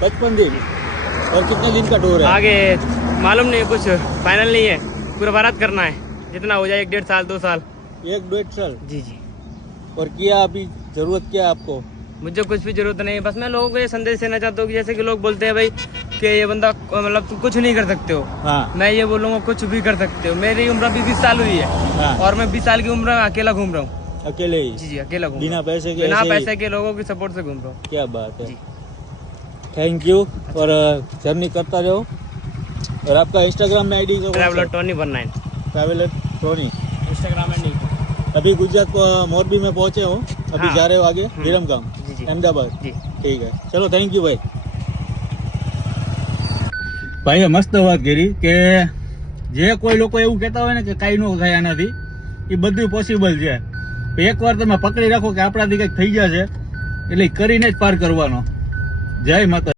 55 दिन। और कितने दिन का टूर है? आगे मालूम नहीं, कुछ फाइनल नहीं है, पूरा भारत करना है, जितना हो जाए 1.5 साल 2 साल। 1-1.5 साल? जी जी। और क्या अभी जरूरत क्या है आपको? मुझे कुछ भी जरूरत नहीं है, बस मैं लोगों को ये संदेश देना चाहता हूँ कि जैसे कि लोग बोलते हैं भाई कि ये बंदा मतलब तुम कुछ नहीं कर सकते हो। हाँ। मैं ये बोलूँगा कुछ भी कर सकते हो। मेरी उम्र अभी 20 साल हुई है। हाँ। और मैं 20 साल की उम्र में अकेला घूम रहा हूँ। अकेले ही? जी जी, अकेला घूम बिना पैसे के? बिना ऐसे ही? पैसे के लोगों की सपोर्ट से घूम रहा हूँ। क्या बात है। जी। Thank you. और जर्नी करता रहो। और आपका इंस्टाग्राम में ID traveller Tony 19 traveller Tony Instagram में नहीं। अभी गुजरात मोरबी में पहुंचे हो, अभी हाँ। जा रहे हो आगे विरमगाम, जी जी, अहमदाबाद? जी। ठीक है, चलो थैंक यू भाई। ભાઈએ મસ્ત વાત કરી કે જે કોઈ લોકો એવું કહેતા હોય ને કે કાંઈ ન થાય આનાથી, એ બધું પોસિબલ છે। એકવાર તમે પકડી રાખો કે આપણાથી કંઈક થઈ જશે એટલે કરીને જ પાર કરવાનો। જય માતા।